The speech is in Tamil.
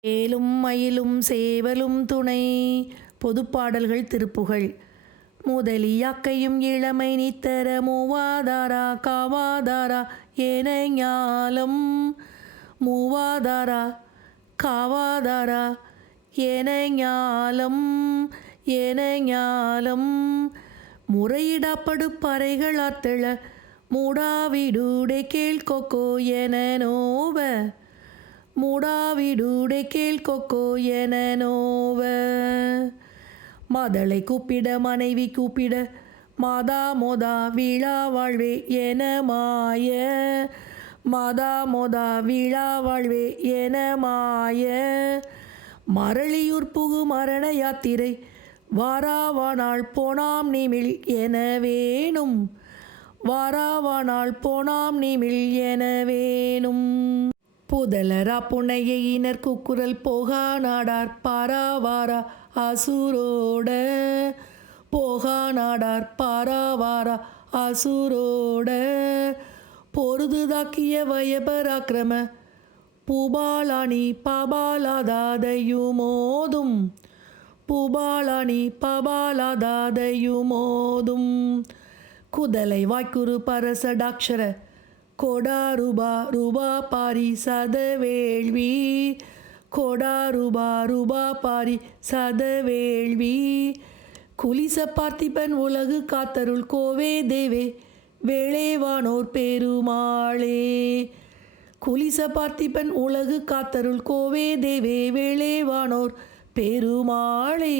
ஏலும் மயிலும் சேவலும் துணை. பொதுப்பாடல்கள் திருப்புகள். முதலியாக்கையும் இளமை நீத்தர மூவாதாரா காவாதாரா என ஞாலம். மூவாதாரா காவாதாரா என ஞாலம். என ஞாலம். முறையிடப்படு பறைகள் அத்தள கேள்கொக்கோ என நோவ. மூடாவிடூடை கேள்கொக்கோ என நோவ. மதளை கூப்பிட மனைவி கூப்பிட மாதா மோதா விழா வாழ்வே என மாய. மாதா மோதா விழா வாழ்வே என மாய. மரளியூர் புகு மரண யாத்திரை வாராவானால் போனாம் நிமிழ் என வேணும். வாராவானால் போனாம் நிமிழ் என வேணும். புதலரா புனையினர் குக்குரல் போகா நாடார் பாராவாரா அசுரோட. போகா நாடார் பாராவாரா அசுரோட. பொருதுதாக்கிய வயபராக்கிரம பூபாலானி பபாலாதாதையுமோதும். பூபாலானி பபாலாதாதையுமோதும். குதலை வாய்க்குரு பரசடாட்சர கொடாருபா ரூபா பாரி சதவேள்வி கோடா ரூபா ரூபா பாரி சதவேள்வி குலிச பார்த்திபன் உலகு காத்தருள் கோவே தேவே வேளேவானோர் பெருமாளே. குலிச பார்த்திபன் உலகு காத்தருள் கோவே தேவே வேளேவானோர் பெருமாளே.